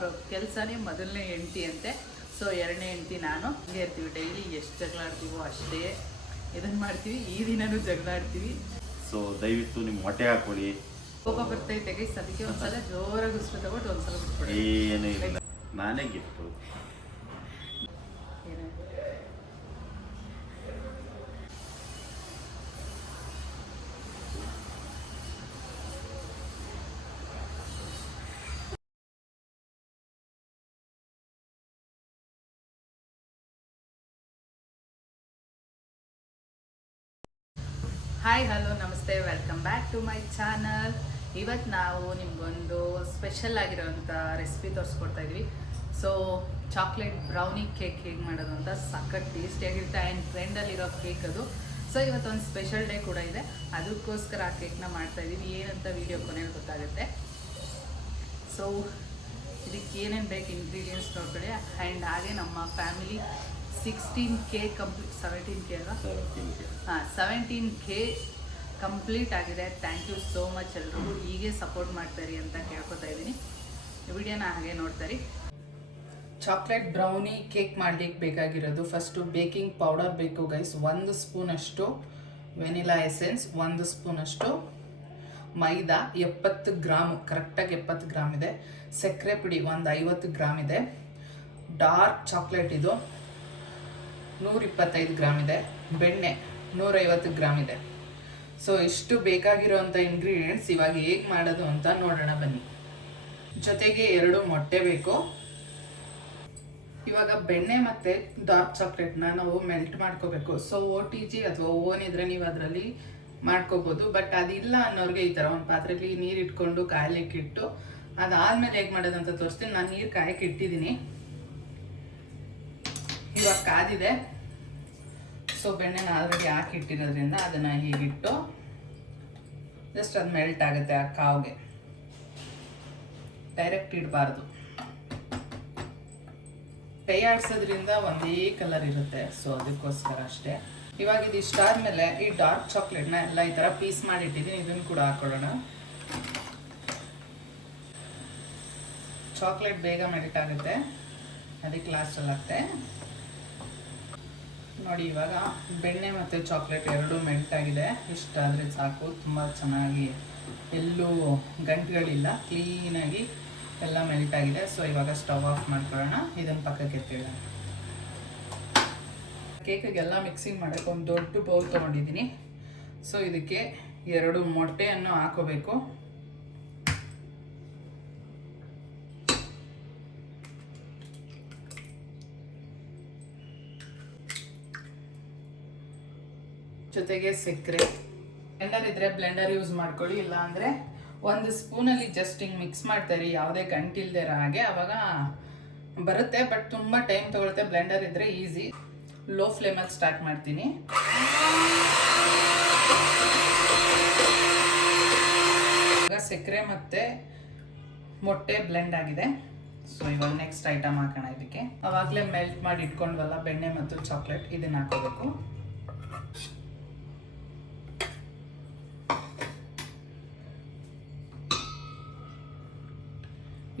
ಅವರ ಕೆಲಸನೇ ಮೊದಲನೇ ಹೆಂಡತಿ ಅಂತೆ. ಸೊ ಎರಡನೇ ಹೆಂಡತಿ ನಾನು. ಹಂಗೆ ಇರ್ತೀವಿ, ಡೈಲಿ ಎಷ್ಟು ಜಗಳ ಆಡ್ತೀವೋ ಅಷ್ಟೇ ಇದನ್ನು ಮಾಡ್ತೀವಿ. ಈ ದಿನನೂ ಜಗಳ ಆಡ್ತೀವಿ. ಸೊ ದಯವಿಟ್ಟು ನಿಮ್ಮ ಹೊಟ್ಟೆ ಹಾಕೊಳ್ಳಿ. ಕೋಪ ಬರ್ತೈತೆ ಗೈಸ್, ಅದಕ್ಕೆ ಒಂದ್ಸಲ ಜೋರಾಗಿ ಉಸಿರು ತಗೊಂಡು ಒಂದ್ಸಲ ಬಿಟ್ಬಿಡಿ. ಏನೂ ಇಲ್ಲ, ನಾನೇ ಗಿಫ್ಟು. ಹಾಯ್ ಹಲೋ ನಮಸ್ತೆ, welcome back to my channel. ಇವತ್ತು ನಾವು ನಿಮಗೊಂದು ಸ್ಪೆಷಲ್ ಆಗಿರೋಂಥ ರೆಸಿಪಿ ತೋರಿಸ್ಕೊಡ್ತಾ ಇದ್ವಿ. ಸೊ ಚಾಕ್ಲೇಟ್ ಬ್ರೌನಿ ಕೇಕ್ ಹೇಗೆ ಮಾಡೋದು ಅಂತ ಸಖತ್ ಟೇಸ್ಟಿಯಾಗಿರುತ್ತೆ. ಆ್ಯಂಡ್ ಟ್ರೆಂಡಲ್ಲಿರೋ ಕೇಕ್ ಅದು. ಸೊ ಇವತ್ತೊಂದು ಸ್ಪೆಷಲ್ ಡೇ ಕೂಡ ಇದೆ, ಅದಕ್ಕೋಸ್ಕರ ಆ ಕೇಕ್ನ ಮಾಡ್ತಾಯಿದ್ದೀವಿ. ಏನಂತ ವಿಡಿಯೋ ಕೊನೆಯಲ್ಲಿ ಗೊತ್ತಾಗುತ್ತೆ. ಸೊ ಇದಕ್ಕೆ ಏನೇನು ಬೇಕು ಇಂಗ್ರೀಡಿಯೆಂಟ್ಸ್ ನೋಡ್ಕೊಳ್ಳಿ. ಆ್ಯಂಡ್ ಹಾಗೆ ನಮ್ಮ ಫ್ಯಾಮಿಲಿ 16K ಕಂಪ್ಲೀಟ್, 17K ಅಲ್ವಾ? 17K ಕಂಪ್ಲೀಟ್ ಆಗಿದೆ. ಥ್ಯಾಂಕ್ ಯು ಸೋ ಮಚ್ ಎಲ್ರಿಗೂ. ಹೀಗೆ ಸಪೋರ್ಟ್ ಮಾಡ್ತಾರಿ ಅಂತ ಕೇಳ್ಕೊತಾ ಇದ್ದೀನಿ. ವಿಡಿಯೋನ ಹಾಗೆ ನೋಡ್ತಾರೆ. ಚಾಕ್ಲೇಟ್ ಬ್ರೌನಿ ಕೇಕ್ ಮಾಡಲಿಕ್ಕೆ ಬೇಕಾಗಿರೋದು ಫಸ್ಟು ಬೇಕಿಂಗ್ ಪೌಡರ್ ಬೇಕು ಗೈಸ್, 1 ಸ್ಪೂನಷ್ಟು ವೆನಿಲಾ ಎಸೆನ್ಸ್, 1 ಸ್ಪೂನಷ್ಟು ಮೈದಾ, 70 ಗ್ರಾಮ್, ಕರೆಕ್ಟಾಗಿ 70 ಗ್ರಾಮ್ ಇದೆ. ಸಕ್ಕರೆ ಪುಡಿ ಒಂದು 50 ಗ್ರಾಮ್ ಇದೆ. ಡಾರ್ಕ್ ಚಾಕ್ಲೇಟ್ ಇದು 125 ಗ್ರಾಮ್ ಇದೆ. ಬೆಣ್ಣೆ 150 ಗ್ರಾಮ್ ಇದೆ. ಸೊ ಇಷ್ಟು ಬೇಕಾಗಿರೋವಂಥ ಇಂಗ್ರೀಡಿಯೆಂಟ್ಸ್. ಇವಾಗ ಹೇಗೆ ಮಾಡೋದು ಅಂತ ನೋಡೋಣ ಬನ್ನಿ. ಜೊತೆಗೆ 2 ಮೊಟ್ಟೆ ಬೇಕು. ಇವಾಗ ಬೆಣ್ಣೆ ಮತ್ತು ಡಾರ್ಕ್ ಚಾಕ್ಲೇಟ್ನ ನಾವು ಮೆಲ್ಟ್ ಮಾಡ್ಕೋಬೇಕು. ಸೊ OTG ಅಥವಾ ಓವನ್ ಇದ್ರೆ ನೀವು ಅದರಲ್ಲಿ ಮಾಡ್ಕೋಬೋದು. ಬಟ್ ಅದಿಲ್ಲ ಅನ್ನೋರಿಗೆ ಈ ಥರ ಒಂದು ಪಾತ್ರೆಯಲ್ಲಿ ನೀರು ಇಟ್ಕೊಂಡು ಕಾಯಲಿಕ್ಕೆ ಇಟ್ಟು ಅದಾದಮೇಲೆ ಹೇಗೆ ಮಾಡೋದು ಅಂತ ತೋರಿಸ್ತೀನಿ. ನಾನು ನೀರು ಕಾಯಕ್ಕೆ ಇಟ್ಟಿದ್ದೀನಿ, ಇವಾಗ ಕಾದಿದೆ. ಸೊ ಬೆಣ್ಣೆನ ಆಲ್ರೆಡಿ ಹಾಕಿಟ್ಟಿರೋದ್ರಿಂದ ಅದನ್ನು ಹೀಗಿಟ್ಟು ಜಸ್ಟ್ ಅದು ಮೆಲ್ಟ್ ಆಗುತ್ತೆ ಆ ಕಾವ್ಗೆ. ಡೈರೆಕ್ಟ್ ಇಡಬಾರ್ದು, ಕೈ ಆಡಿಸೋದ್ರಿಂದ ಒಂದೇ ಕಲರ್ ಇರುತ್ತೆ. ಸೊ ಅದಕ್ಕೋಸ್ಕರ ಅಷ್ಟೇ. ಇವಾಗ ಇದು ಇಷ್ಟ ಆದಮೇಲೆ ಈ ಡಾರ್ಕ್ ಚಾಕ್ಲೇಟ್ನ ಎಲ್ಲ ಈ ಥರ ಪೀಸ್ ಮಾಡಿಟ್ಟಿದ್ದೀನಿ. ಇದನ್ನು ಕೂಡ ಹಾಕೊಳ್ಳೋಣ. ಚಾಕ್ಲೇಟ್ ಬೇಗ ಮೆಲ್ಟ್ ಆಗುತ್ತೆ, ಅದಕ್ಕೆ ಲಾಸ್ಟಲ್ಲಿ ಹಾಕ್ತೆ ನೋಡಿ. ಇವಾಗ ಬೆಣ್ಣೆ ಮತ್ತು ಚಾಕ್ಲೇಟ್ 2 ಮೆಲ್ಟ್ ಆಗಿದೆ. ಇಷ್ಟಾದರೆ ಸಾಕು, ತುಂಬ ಚೆನ್ನಾಗಿ ಎಲ್ಲೂ ಗಂಟುಗಳಿಲ್ಲ, ಕ್ಲೀನಾಗಿ ಎಲ್ಲ ಮೆಲ್ಟ್ ಆಗಿದೆ. ಸೊ ಇವಾಗ ಸ್ಟವ್ ಆಫ್ ಮಾಡ್ಕೊಳ್ಳೋಣ, ಇದನ್ನು ಪಕ್ಕಕ್ಕೆ ಎತ್ತಿಡೋಣ. ಕೇಕಿಗೆಲ್ಲ ಮಿಕ್ಸಿಂಗ್ ಮಾಡೋಕ್ಕೆ ಒಂದು ದೊಡ್ಡ ಬೌಲ್ ತೊಗೊಂಡಿದ್ದೀನಿ. ಸೊ ಇದಕ್ಕೆ 2 ಮೊಟ್ಟೆಯನ್ನು ಹಾಕೋಬೇಕು. ಜೊತೆಗೆ ಸಕ್ಕರೆ. ಬ್ಲೆಂಡರ್ ಇದ್ರೆ ಬ್ಲೆಂಡರ್ ಯೂಸ್ ಮಾಡ್ಕೊಳ್ಳಿ, ಇಲ್ಲ ಅಂದರೆ 1 ಸ್ಪೂನಲ್ಲಿ ಜಸ್ಟ್ ಹಿಂಗೆ ಮಿಕ್ಸ್ ಮಾಡ್ತಾರೆ, ಯಾವುದೇ ಗಂಟಿಲ್ದೇ ಇರೋ ಹಾಗೆ. ಅವಾಗ ಬರುತ್ತೆ, ಬಟ್ ತುಂಬ ಟೈಮ್ ತಗೊಳುತ್ತೆ. ಬ್ಲೆಂಡರ್ ಇದ್ರೆ ಈಸಿ. ಲೋ ಫ್ಲೇಮಲ್ಲಿ ಸ್ಟಾರ್ಟ್ ಮಾಡ್ತೀನಿ. ಇವಾಗ ಸಕ್ಕರೆ ಮತ್ತು ಮೊಟ್ಟೆ ಬ್ಲೆಂಡ್ ಆಗಿದೆ. ಸೊ ಇವಾಗ ನೆಕ್ಸ್ಟ್ ಐಟಮ್ ಹಾಕೋಣ. ಇದಕ್ಕೆ ಅವಾಗಲೇ ಮೆಲ್ಟ್ ಮಾಡಿ ಇಟ್ಕೊಂಡ್ವಲ್ಲ ಬೆಣ್ಣೆ ಮತ್ತು ಚಾಕ್ಲೇಟ್, ಇದನ್ನು ಹಾಕೋಬೇಕು.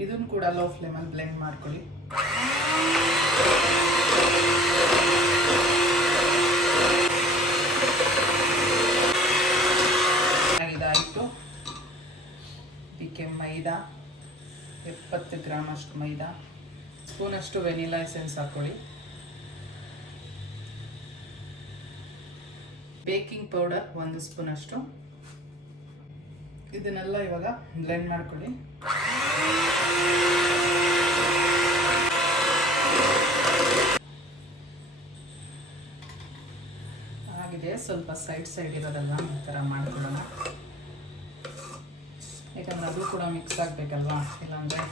ಇದನ್ನು ಕೂಡ ಲೋ ಫ್ಲೇಮಲ್ಲಿ ಬ್ಲೆಂಡ್ ಮಾಡ್ಕೊಳ್ಳಿ. ಇದಾಯಿತು. ಇದಕ್ಕೆ ಮೈದಾ 70 ಗ್ರಾಮ್ ಅಷ್ಟು ಮೈದಾ, ಸ್ಪೂನಷ್ಟು ವೆನಿಲಾ ಎಸೆನ್ಸ್ ಹಾಕೊಳ್ಳಿ. ಬೇಕಿಂಗ್ ಪೌಡರ್ 1 ಸ್ಪೂನಷ್ಟು. ಇದನ್ನೆಲ್ಲ ಇವಾಗ ಬ್ಲೆಂಡ್ ಮಾಡ್ಕೊಳ್ಳಿ. ಆಗಿದೆ. ಸ್ವಲ್ಪ ಸೈಡ್ ಇರೋದಲ್ಲ ಈ ಥರ ಮಾಡ್ಕೊಳ್ಳೋಣ, ಯಾಕಂದ್ರೆ ಅದು ಕೂಡ ಮಿಕ್ಸ್ ಆಗಬೇಕಲ್ವಾ, ಇಲ್ಲಾಂದರೆ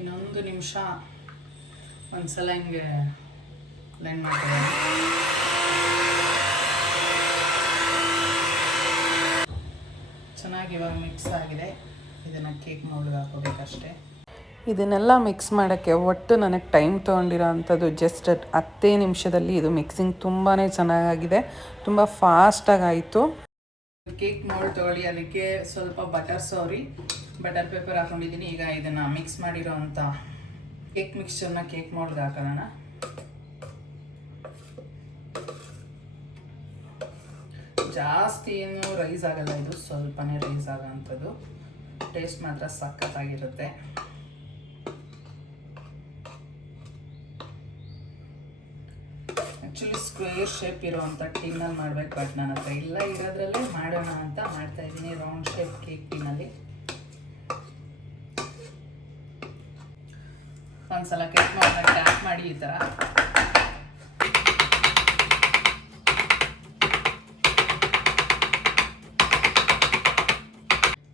ಇನ್ನೊಂದು ನಿಮಿಷ ಒಂದ್ಸಲ ಹಿಂಗೆ ಬ್ಲೆಂಡ್ ಮಾಡ್ಕೊಳ್ಳೋಣ. ಚೆನ್ನಾಗಿ ಇವಾಗ ಮಿಕ್ಸ್ ಆಗಿದೆ. ಇದನ್ನು ಕೇಕ್ ಮೌಲ್ಡ್ಗೆ ಹಾಕೋಬೇಕಷ್ಟೇ. ಇದನ್ನೆಲ್ಲ ಮಿಕ್ಸ್ ಮಾಡೋಕ್ಕೆ ಒಟ್ಟು ನನಗೆ ಟೈಮ್ ತೊಗೊಂಡಿರೋ ಅಂಥದ್ದು ಜಸ್ಟ್ 10 ನಿಮಿಷದಲ್ಲಿ ಇದು ಮಿಕ್ಸಿಂಗ್ ತುಂಬಾ ಚೆನ್ನಾಗಾಗಿದೆ, ತುಂಬ ಫಾಸ್ಟಾಗಿ ಆಯಿತು. ಕೇಕ್ ಮೋಲ್ಡ್ ತೊಗೊಳ್ಳಿ, ಅದಕ್ಕೆ ಸ್ವಲ್ಪ ಬಟರ್ ಬಟರ್ ಪೇಪರ್ ಹಾಕೊಂಡಿದ್ದೀನಿ. ಈಗ ಇದನ್ನು ಮಿಕ್ಸ್ ಮಾಡಿರೋ ಅಂಥ ಕೇಕ್ ಮಿಕ್ಸ್ಚರ್ನ ಕೇಕ್ ಮೋಲ್ಡ್ಗೆ ಹಾಕೋಣ. ಜಾಸ್ತಿ ಏನು ರೈಸ್ ಆಗಲ್ಲ, ಇದು ಸ್ವಲ್ಪನೇ ರೈಸ್ ಆಗೋ ಅಂಥದ್ದು. ಟೇಸ್ಟ್ ಮಾತ್ರ ಸಖತ್ತಾಗಿರುತ್ತೆ. ಆ್ಯಕ್ಚುಲಿ ಸ್ಕ್ವೇರ್ ಶೇಪ್ ಇರೋವಂಥ ಟಿನ್ನಲ್ಲಿ ಮಾಡ್ಬೇಕು, ಬಟ್ ನನ್ನ ಹತ್ರ ಇಲ್ಲ, ಇರೋದ್ರಲ್ಲೇ ಮಾಡೋಣ ಅಂತ ಮಾಡ್ತಾಯಿದ್ದೀನಿ. ರೌಂಡ್ ಶೇಪ್ ಕೇಕ್ ಟಿನ್ನಲ್ಲಿ ಒಂದ್ಸಲ ಕೇಕ್ ಟ್ಯಾಪ್ ಮಾಡಿ ಈ ಥರ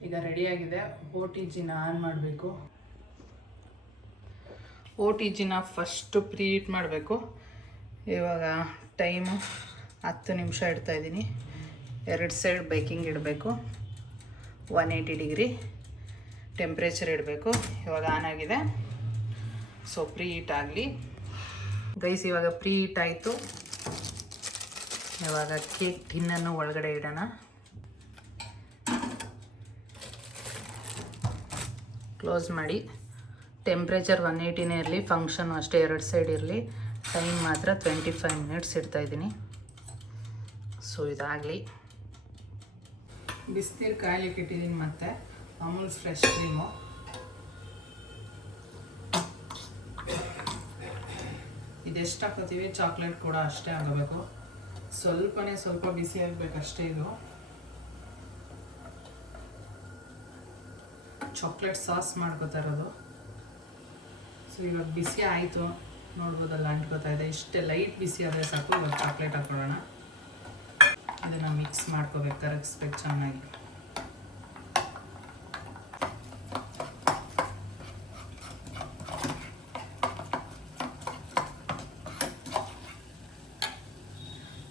ಈಗ ರೆಡಿಯಾಗಿದೆ. OTGನ ಆನ್ ಮಾಡಬೇಕು. OTGನ ಫಸ್ಟು ಪ್ರೀಹೀಟ್ ಮಾಡಬೇಕು. ಇವಾಗ ಟೈಮು 10 ನಿಮಿಷ ಇಡ್ತಾಯಿದ್ದೀನಿ. 2 ಸೈಡ್ ಬೇಕಿಂಗ್ ಇಡಬೇಕು. 180 ಡಿಗ್ರಿ ಟೆಂಪ್ರೇಚರ್ ಇಡಬೇಕು. ಇವಾಗ ಆನ್ ಆಗಿದೆ. ಸೊ ಪ್ರೀಹೀಟ್ ಆಗಲಿ ಗೈಸ್. ಇವಾಗ ಪ್ರೀಹೀಟ್ ಆಯಿತು. ಇವಾಗ ಕೇಕ್ ಟಿನ್ನನ್ನು ಒಳಗಡೆ ಇಡೋಣ. ಕ್ಲೋಸ್ ಮಾಡಿ. ಟೆಂಪ್ರೇಚರ್ 180ನೇ ಇರಲಿ, ಫಂಕ್ಷನ್ ಅಷ್ಟೇ 2 ಸೈಡ್ ಇರಲಿ. ಟೈಮ್ ಮಾತ್ರ 25 ಮಿನಿಟ್ಸ್ ಇಡ್ತಾಯಿದ್ದೀನಿ. ಸೊ ಇದಾಗಲಿ. ಬಿಸಿನೀರು ಕಾಯ್ಲಿಕ್ಕೆ ಇಟ್ಟಿದ್ದೀನಿ. ಮತ್ತು ಅಮೂಲ್ ಫ್ರೆಶ್ ಕ್ರೀಮು ಇದೆಷ್ಟು ಹಾಕೋತೀವಿ, ಚಾಕ್ಲೇಟ್ ಕೂಡ ಅಷ್ಟೇ ಆಗಬೇಕು. ಸ್ವಲ್ಪ ಬಿಸಿ ಆಗಬೇಕಷ್ಟೇ. ಇದು ಚಾಕ್ಲೇಟ್ ಸಾಸ್ ಮಾಡ್ಕೋತಾ ಇರೋದು. ಸೊ ಇವಾಗ ಬಿಸಿ ಆಯಿತು, ನೋಡ್ಬೋದಲ್ಲ, ಅಂಟ್ಕೋತಾ ಇದೆ. ಇಷ್ಟೇ ಲೈಟ್ ಬಿಸಿ ಆದರೆ ಸಾಕು. ಇವಾಗ ಚಾಕ್ಲೇಟ್ ಹಾಕೊಳ್ಳೋಣ. ಇದನ್ನು ಮಿಕ್ಸ್ ಮಾಡ್ಕೋಬೇಕು, ಕರಗಿಸ್ಬೇಕು ಚೆನ್ನಾಗಿ.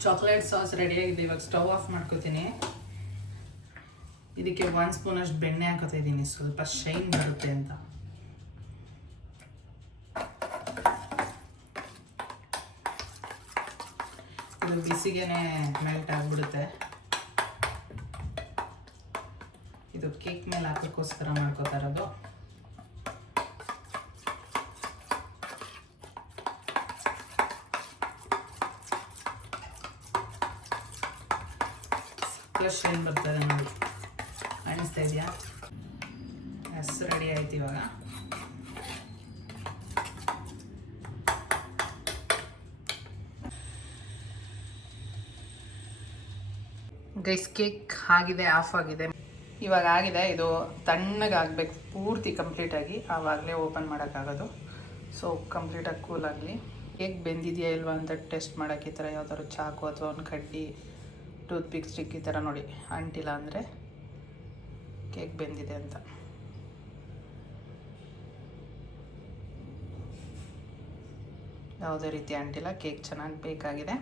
ಚಾಕ್ಲೇಟ್ ಸಾಸ್ ರೆಡಿಯಾಗಿದೆ. ಇವಾಗ ಸ್ಟವ್ ಆಫ್ ಮಾಡ್ಕೋತೀನಿ. ಇದಕ್ಕೆ 1 ಸ್ಪೂನ್ ಅಷ್ಟು ಬೆಣ್ಣೆ ಹಾಕೋತಾ ಇದ್ದೀನಿ, ಸ್ವಲ್ಪ ಶೈನ್ ಬರುತ್ತೆ ಅಂತ. ಇದು ಬಿಸಿಗೆನೆ ಮೆಲ್ಟ್ ಆಗಿಬಿಡುತ್ತೆ. ಇದು ಕೇಕ್ ಮೇಲೆ ಹಾಕೋಕ್ಕೋಸ್ಕರ ಮಾಡ್ಕೋತಾ ಇರೋದು. ಪ್ಲಸ್ ಶೈನ್ ಬರ್ತದೆ ನೋಡಿ, ಕಾಣಿಸ್ತಾ ಇದೆಯಾ? ಎಸ್, ರೆಡಿ ಆಯ್ತು. ಇವಾಗ ಗೈಸ್ ಕೇಕ್ ಆಗಿದೆ, ಆಫ್ ಆಗಿದೆ. ಇವಾಗ ಆಗಿದೆ. ಇದು ತಣ್ಣಗಾಗಬೇಕು ಪೂರ್ತಿ ಕಂಪ್ಲೀಟಾಗಿ, ಆವಾಗಲೇ ಓಪನ್ ಮಾಡೋಕ್ಕಾಗೋದು. ಸೊ ಕಂಪ್ಲೀಟಾಗಿ ಕೂಲ್ ಆಗಲಿ. ಕೇಕ್ ಬೆಂದಿದೆಯಾ ಇಲ್ವಾ ಅಂತ ಟೆಸ್ಟ್ ಮಾಡೋಕ್ಕೆ ಈ ಥರ ಯಾವ್ದಾದ್ರು ಚಾಕು ಅಥವಾ ಒಂದು ಕಡ್ಡಿ, ಟೂತ್ ಪಿಕ್ ಸ್ಟಿಕ್ ಈ ಥರ ನೋಡಿ, ಅಂಟಿಲ್ಲ ಅಂದರೆ ಕೇಕ್ ಬೆಂದಿದೆ ಅಂತ. ಯಾವುದೇ ರೀತಿ ಅಂಟಿಲ್ಲ, ಕೇಕ್ ಚೆನ್ನಾಗಿ ಬೇಕಾಗಿದೆ.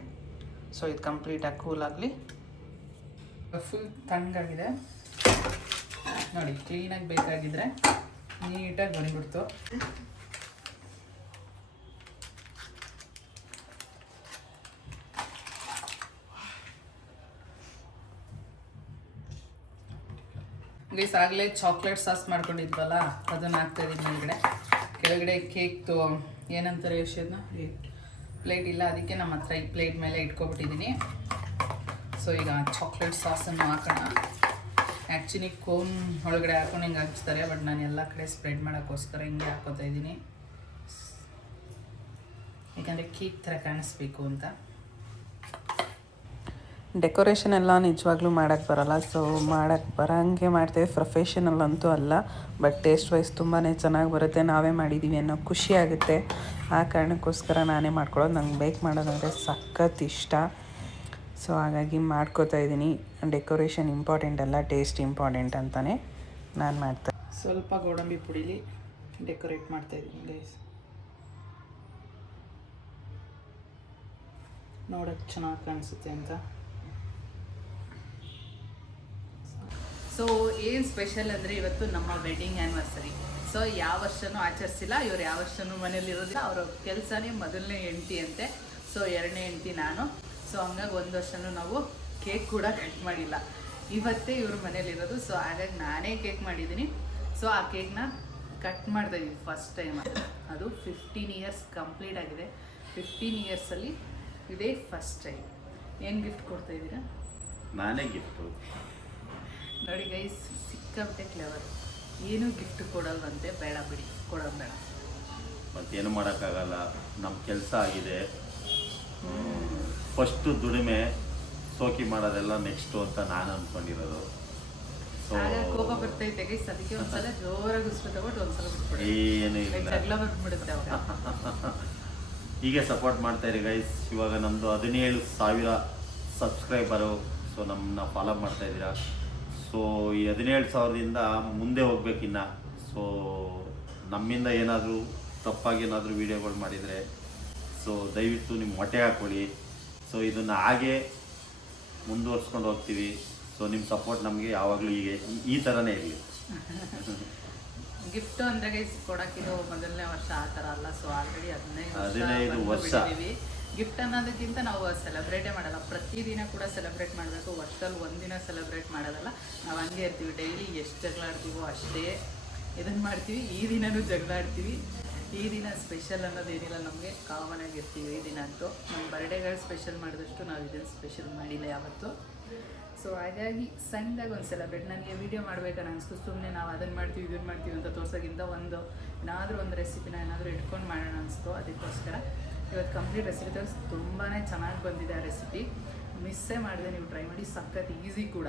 ಸೊ ಇದು ಕಂಪ್ಲೀಟಾಗಿ ಕೂಲ್ ಆಗಲಿ. ಫುಲ್ ತಣ್ಣಗಾಗಿದೆ ನೋಡಿ, ಕ್ಲೀನಾಗಿ ಬೇಕಾಗಿದ್ದರೆ ನೀಟಾಗಿ ಬಂದ್ಬಿಡ್ತು. ಗೈಸ್ ಆಗಲೇ ಚಾಕ್ಲೇಟ್ ಸಾಸ್ ಮಾಡ್ಕೊಂಡಿದ್ವಲ್ಲ, ಅದನ್ನು ಹಾಕ್ತಾಯಿದ್ದೀನಿ ಕೆಳಗಡೆ ಕೇಕ್ದು ಏನಂತಾರೆ ವಿಷಯನ ಪ್ಲೇಟ್ ಇಲ್ಲ, ಅದಕ್ಕೆ ನಮ್ಮ ಹತ್ರ ಈ ಪ್ಲೇಟ್ ಮೇಲೆ ಇಟ್ಕೊಬಿಟ್ಟಿದ್ದೀನಿ. ಸೊ ಈಗ ಚಾಕ್ಲೇಟ್ ಸಾಸನ್ನು ಹಾಕೋಣ. ಆ್ಯಕ್ಚುಲಿ ಕೋನ್ ಒಳಗಡೆ ಹಾಕೊಂಡು ಹಿಂಗೆ ಹಚ್ತಾರೆ, ಬಟ್ ನಾನು ಎಲ್ಲ ಕಡೆ ಸ್ಪ್ರೆಡ್ ಮಾಡೋಕ್ಕೋಸ್ಕರ ಹಿಂಗೆ ಹಾಕೋತಾ ಇದ್ದೀನಿ, ಯಾಕಂದರೆ ಕೇಕ್ ಥರ ಕಾಣಿಸ್ಬೇಕು ಅಂತ. ಡೆಕೋರೇಷನ್ ಎಲ್ಲ ನಿಜವಾಗ್ಲೂ ಮಾಡೋಕ್ಕೆ ಬರೋಲ್ಲ. ಸೊ ಮಾಡೋಕ್ಕೆ ಬರೋಂಗೆ ಮಾಡ್ತೇವೆ, ಪ್ರೊಫೆಷನಲ್ ಅಂತೂ ಅಲ್ಲ, ಬಟ್ ಟೇಸ್ಟ್ ವೈಸ್ ತುಂಬಾ ಚೆನ್ನಾಗಿ ಬರುತ್ತೆ. ನಾವೇ ಮಾಡಿದ್ದೀವಿ ಅನ್ನೋ ಖುಷಿ ಆಗುತ್ತೆ. ಆ ಕಾರಣಕ್ಕೋಸ್ಕರ ನಾನೇ ಮಾಡ್ಕೊಳ್ಳೋದು. ನಂಗೆ ಬೇಕ್ ಮಾಡೋದಂದರೆ ಸಖತ್ ಇಷ್ಟ. ಸೊ ಹಾಗಾಗಿ ಮಾಡ್ಕೋತಾ ಇದ್ದೀನಿ. ಡೆಕೋರೇಷನ್ ಇಂಪಾರ್ಟೆಂಟ್ ಅಲ್ಲ, ಟೇಸ್ಟ್ ಇಂಪಾರ್ಟೆಂಟ್ ಅಂತಲೇ ನಾನು ಮಾಡ್ತೀನಿ. ಸ್ವಲ್ಪ ಗೋಡಂಬಿ ಪುಡಿಲಿ ಡೆಕೋರೇಟ್ ಮಾಡ್ತಾಯಿದ್ದೀನಿ ಗೈಸ್, ನೋಡೋಕ್ಕೆ ಚೆನ್ನಾಗಿ ಕಾಣಿಸುತ್ತೆ ಅಂತ. ಸೊ ಏನು ಸ್ಪೆಷಲ್ ಅಂದರೆ ಇವತ್ತು ನಮ್ಮ ವೆಡ್ಡಿಂಗ್ ಆ್ಯನಿವರ್ಸರಿ. ಸೊ ಯಾವ ವರ್ಷನೂ ಆಚರಿಸಿಲ್ಲ, ಇವ್ರು ಯಾವ ವರ್ಷನೂ ಮನೇಲಿ ಇರೋದಿಲ್ಲ. ಅವರ ಕೆಲಸನೇ ಮೊದಲನೇ ಹೆಂಡತಿ ಅಂತೆ, ಸೊ ಎರಡನೇ ಹೆಂಡತಿ ನಾನು. ಸೊ ಹಂಗಾಗಿ ಒಂದು ವರ್ಷನೂ ನಾವು ಕೇಕ್ ಕೂಡ ಕಟ್ ಮಾಡಿಲ್ಲ. ಇವತ್ತೇ ಇವ್ರ ಮನೇಲಿರೋದು. ಸೊ ಹಾಗಾಗಿ ನಾನೇ ಕೇಕ್ ಮಾಡಿದ್ದೀನಿ. ಸೊ ಆ ಕೇಕ್ನ ಕಟ್ ಮಾಡ್ತಾಯಿದ್ದೀವಿ ಫಸ್ಟ್ ಟೈಮ್. ಅದು 15 ಇಯರ್ಸ್ ಕಂಪ್ಲೀಟ್ ಆಗಿದೆ. 15 ಇಯರ್ಸಲ್ಲಿ ಇದೇ ಫಸ್ಟ್ ಟೈಮ್. ಏನು ಗಿಫ್ಟ್ ಕೊಡ್ತಾಯಿದ್ದೀರಾ? ನಾನೇ ಗಿಫ್ಟು. ನೋಡಿ ಗೈಸ್, ಸಿಕ್ಕಾಪಟ್ಟೆ ಕ್ಲೆವರ್. ಏನೂ ಗಿಫ್ಟ್ ಕೊಡಲ್ವಂತೆ. ಬೇಡ ಬಿಡಿ, ಕೊಡೋದು ಬೇಡ. ಮತ್ತೇನು ಮಾಡೋಕ್ಕಾಗಲ್ಲ, ನಮ್ಮ ಕೆಲಸ ಆಗಿದೆ. ಫಸ್ಟು ದುಡಿಮೆ, ಸೋಕಿ ಮಾಡೋದೆಲ್ಲ ನೆಕ್ಸ್ಟು ಅಂತ ನಾನು ಅಂದ್ಕೊಂಡಿರೋದು. ಸೊ ಆಗ ಕೋಪ ಬರ್ತೈತೆ ಗೈಸ್, ಅದಕ್ಕೆ ಒಂದ್ಸಲ ಜೋರಾಗಿ ಉಸ್ರು ತಗೊಂಡು ಒಂದ್ಸಲ ಬಿಟ್ಬಿಡಿ. ಏನೂ ಇಲ್ಲ, ಜಗಳ ಬಂದ್ಬಿಡುತ್ತೆ ಅವಾಗ. ಹೀಗೆ ಸಪೋರ್ಟ್ ಮಾಡ್ತಾ ಇರಿ ಗೈಸ್. ಇವಾಗ ನಮ್ಮದು 17,000 ಸಬ್ಸ್ಕ್ರೈಬರು. ಸೊ ನಮ್ಮನ್ನ ಫಾಲೋ ಮಾಡ್ತಾ ಇದ್ದೀರಾ. ಸೊ ಈ 17,000ದಿಂದ ಮುಂದೆ ಹೋಗ್ಬೇಕಿನ್ನ. ಸೊ ನಮ್ಮಿಂದ ಏನಾದರೂ ತಪ್ಪಾಗಿ ಏನಾದರೂ ವೀಡಿಯೋಗಳು ಮಾಡಿದರೆ ಸೊ ದಯವಿಟ್ಟು ನಿಮ್ಮ ಹೊಟ್ಟೆ ಹಾಕ್ಕೊಳ್ಳಿ. ಸೊ ಇದನ್ನು ಹಾಗೆ ಮುಂದುವರ್ಸ್ಕೊಂಡು ಹೋಗ್ತೀವಿ. ಸೊ ನಿಮ್ಮ ಸಪೋರ್ಟ್ ನಮಗೆ ಯಾವಾಗಲೂ ಹೀಗೆ ಈ ಥರನೇ ಇರಲಿ. ಗಿಫ್ಟ್ ಅಂದ್ರೆ ಗೈಸ್ ಕೊಡಕ್ಕಿದು ಮೊದಲನೇ ವರ್ಷ ಆ ಥರ ಅಲ್ಲ. ಸೊ ಆಲ್ರೆಡಿ 15 ವರ್ಷ ಗಿಫ್ಟ್ ಅನ್ನೋದಕ್ಕಿಂತ ನಾವು ಸೆಲೆಬ್ರೇಟೇ ಮಾಡಲ್ಲ. ಪ್ರತಿದಿನ ಕೂಡ ಸೆಲೆಬ್ರೇಟ್ ಮಾಡಬೇಕು. ವರ್ಷದಲ್ಲಿ ಒಂದಿನ ಸೆಲೆಬ್ರೇಟ್ ಮಾಡೋದಲ್ಲ. ನಾವು ಹಂಗೆ ಇರ್ತೀವಿ. ಡೈಲಿ ಎಷ್ಟು ಜಗಳ ಆಡ್ತೀವೋ ಅಷ್ಟೇ ಇದನ್ನು ಮಾಡ್ತೀವಿ. ಈ ದಿನವೂ ಜಗಳ ಆಡ್ತೀವಿ. ಈ ದಿನ ಸ್ಪೆಷಲ್ ಅನ್ನೋದೇನಿಲ್ಲ, ನಮಗೆ ಕಾಮನ್ ಆಗಿರ್ತೀವಿ ಈ ದಿನ ಅಂತೂ. ನಮ್ಮ ಬರ್ಡೇಗಳು ಸ್ಪೆಷಲ್ ಮಾಡಿದಷ್ಟು ನಾವು ಇದನ್ನು ಸ್ಪೆಷಲ್ ಮಾಡಿಲ್ಲ ಯಾವತ್ತು. ಸೊ ಹಾಗಾಗಿ ಸಣ್ಣದಾಗಿ ಒಂದು ಸೆಲೆಬ್ರೇಟ್. ನನಗೆ ವೀಡಿಯೋ ಮಾಡ್ಬೇಕನ್ನ ಅನಿಸ್ತು. ಸುಮ್ಮನೆ ನಾವು ಅದನ್ನು ಮಾಡ್ತೀವಿ ಇದನ್ನು ಮಾಡ್ತೀವಿ ಅಂತ ತೋರ್ಸೋಕ್ಕಿಂತ ಏನಾದರೂ ಒಂದು ರೆಸಿಪಿನ ಏನಾದರೂ ಇಟ್ಕೊಂಡು ಮಾಡೋಣ ಅನಿಸ್ತು. ಅದಕ್ಕೋಸ್ಕರ ಇವತ್ತು ಕಂಪ್ಲೀಟ್ ರೆಸಿಪಿ ತೋರಿಸಿ. ತುಂಬಾ ಚೆನ್ನಾಗಿ ಬಂದಿದೆ ಆ ರೆಸಿಪಿ. ಮಿಸ್ಸೇ ಮಾಡಿದೆ, ನೀವು ಟ್ರೈ ಮಾಡಿ. ಸಖತ್ ಈಸಿ ಕೂಡ.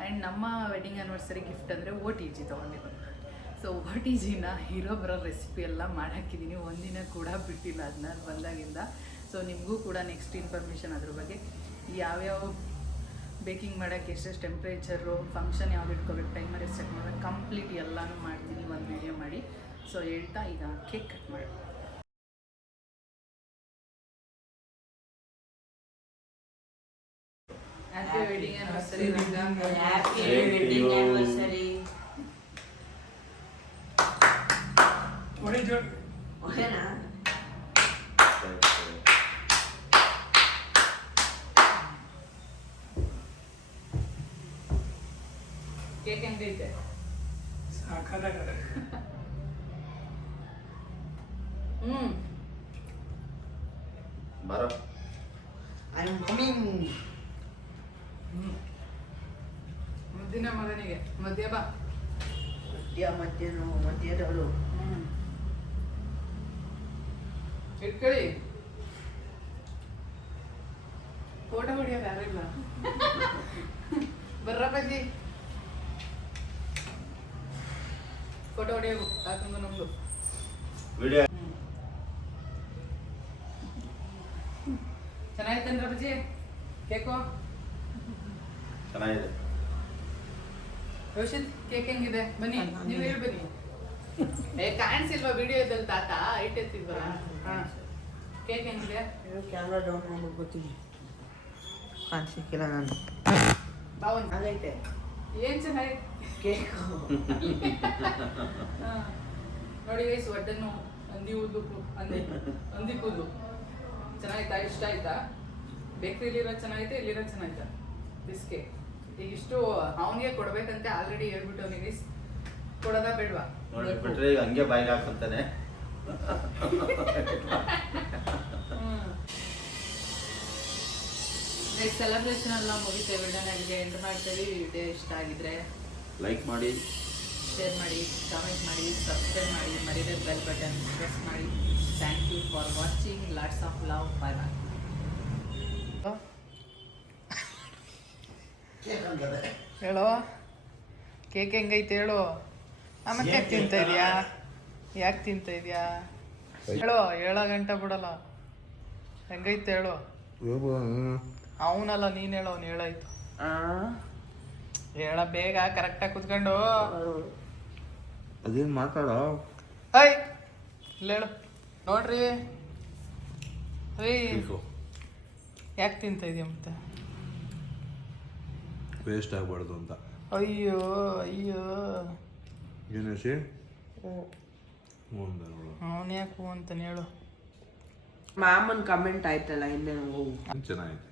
ಆ್ಯಂಡ್ ನಮ್ಮ ವೆಡ್ಡಿಂಗ್ ಆ್ಯನಿವರ್ಸರಿ ಗಿಫ್ಟ್ ಅಂದರೆ OTG ತೊಗೊಂಡಿದ್ದು. ಸೊ OTGನ ಹೀರೋ ಬರೋ ರೆಸಿಪಿ ಎಲ್ಲ ಮಾಡಾಕಿದ್ದೀನಿ. ಒಂದಿನ ಕೂಡ ಬಿಟ್ಟಿಲ್ಲ ಅದನ್ನ ಬಂದಾಗಿಂದ. ಸೊ ನಿಮಗೂ ಕೂಡ ನೆಕ್ಸ್ಟ್ ಇನ್ಫಾರ್ಮೇಷನ್ ಅದ್ರ ಬಗ್ಗೆ, ಯಾವ್ಯಾವ ಬೇಕಿಂಗ್ ಮಾಡೋಕ್ಕೆ ಎಷ್ಟೆಷ್ಟು ಟೆಂಪ್ರೇಚರು, ಫಂಕ್ಷನ್ ಯಾವ್ದು ಇಟ್ಕೋಬೇಕು, ಟೈಮರ್ ಎಷ್ಟು ಸೆಟ್ ಮಾಡಬೇಕು, ಕಂಪ್ಲೀಟ್ ಎಲ್ಲನೂ ಮಾಡ್ತೀನಿ ಒಂದು ವೀಡಿಯೋ ಮಾಡಿ. ಸೊ ಹೇಳ್ತಾ ಈಗ ಕೇಕ್ ಕಟ್ ಮಾಡಿ. Happy wedding anniversary Ranga. Happy wedding anniversary. ಓಕೆನಾ? ಕೇಕ್ ಹೆಂಗೈತೆ? ಬರೋ ಐ ಆಮ್ ಕಮಿಂಗ್. ಮುದ್ದಿನ ಮಗನಿಗೆ ಮಧ್ಯ ಬಾ. ಮಧ್ಯದವಳು ಇಟ್ಕೊಳ್ಳಿ. ಫೋಟೋ ಹೊಡಿಯೋರು ಯಾರು ಇಲ್ಲ. ಬರ್ರಪ್ಪಾಜಿ, ಫೋಟೋ ಹೊಡಿಯೋದು ಹಾಕೊಂಡು ನಮ್ದು ವಿಡಿಯೋ ಚೆನ್ನಾಗಿತ್ತೇನ್ರ ಅಪ್ಪಾಜಿ ಕೇಕು? ಚೆನ್ನಾಗಿದೆ. ರೋಷಿತ್, ಕೇಕ್ ಹೆಂಗಿದೆ? ಬನ್ನಿ, ನೀವು ಹೇಳಿ ಬನ್ನಿ. ಕಾಣಿಸಿಲ್ವಾ ವಿಡಿಯೋದಲ್ಲಿ? ತಾತ ಐಟ್ ಎತ್ತಿದ್ವ. ಕೇಕ್ ಹೆಂಗಿದೆ? ಕ್ಯಾಮ್ರಾ ಡೌನ್ ಮಾಡ್ಬಿಟ್ಟು ಬರ್ತೀನಿ. ಕಾಣಿಸಿಕ್ಕಿಲ್ಲ ನಾನು. ಬಾವನ್ ಆಗೈತೆ ಏನ್ ಚೆನ್ನಾಗಿ ಕೇಕು. ನೋಡಿ ಗೈಸ್, ಒಡ್ಡನ್ನು ಹಂದಿ ಕೂದಲು ಹಂದಿ ಕೂದಲು ಚೆನ್ನಾಯ್ತಾ? ಇಷ್ಟ ಆಯ್ತಾ? ಬೇಕ್ರಿಲಿರೋ ಚೆನ್ನಾಗೈತೆ, ಇಲ್ಲಿರೋ ಚೆನ್ನಾಯ್ತಾ? ಬಿಸ್ಕೆ ಈಗ ಇಷ್ಟು ಅವನಿಗೆ ಕೊಡ್ಬೇಕಂತೆ ಆಲ್ರೆಡಿ ಹೇಳ್ಬಿಟ್ಟು ಅವನಿಗೆ. ಕೊಡೋದಾ ಬೇಡವಾ? ನೋಡಿ ಬಿಟ್ರೆ ಈಗ ಹಂಗೆ ಬಾಯಿಗೆ ಹಾಕಂತಾನೆ. ಸೆಲೆಬ್ರೇಷನ್ ಎಲ್ಲ ಮುಗಿತೇವೆ. ನನಗೆ ಎಂಡ್ ಮಾಡ್ತೀವಿ. ವಿಡಿಯೋ ಇಷ್ಟ ಆಗಿದ್ರೆ ಲೈಕ್ ಮಾಡಿ, ಶೇರ್ ಮಾಡಿ, ಕಾಮೆಂಟ್ ಮಾಡಿ, ಸಬ್ಸ್ಕ್ರೈಬ್ ಮಾಡಿ, ಮರಿದೇ ಬೆಲ್ ಬಟನ್ ಪ್ರೆಸ್ ಮಾಡಿ. Thank you for watching. Lots of love. Bye bye. ಹೇಳೋ, ಕೇಕ್ ಹೆಂಗೈತೆ ಹೇಳು. ಮತ್ತೆ ಯಾಕೆ ತಿಂತ ಇದೆಯಾ? ಯಾಕೆ ತಿಂತ ಇದೆಯಾ ಹೇಳೋ. 7 ಗಂಟೆ ಬಿಡಲ್ಲ. ಹೆಂಗೈತೆ ಹೇಳು. ಅವನಲ್ಲ ನೀನು ಹೇಳೋ. ಅವ್ನು ಹೇಳಾಯ್ತು. ಹೇಳ ಬೇಗ, ಕರೆಕ್ಟಾಗಿ ಕುತ್ಕೊಂಡು. ಅದೇನು ಮಾತಾಡೋ. ಐ ಇಲ್ಲ ಹೇಳು. ನೋಡ್ರಿ ರೀ, ಯಾಕೆ ತಿಂತ ಇದೆಯಾ? ಮತ್ತೆ ವೇಸ್ಟ್ ಆಗಬಾರ್ದು ಅಂತ. ಅಯ್ಯೋ ಅಯ್ಯೋ ಏನು ಶೇ ಒಂದು ಅವನು ಯಾಕೆ ಹೂ ಅಂತಾನೆ ಹೇಳು. ಮಾಮನ್ ಕಮೆಂಟ್ ಆಯ್ತಲ್ಲ ಹಿಂದೆ ಹೋಗು ಚೆನ್ನಾಗಿದೆ.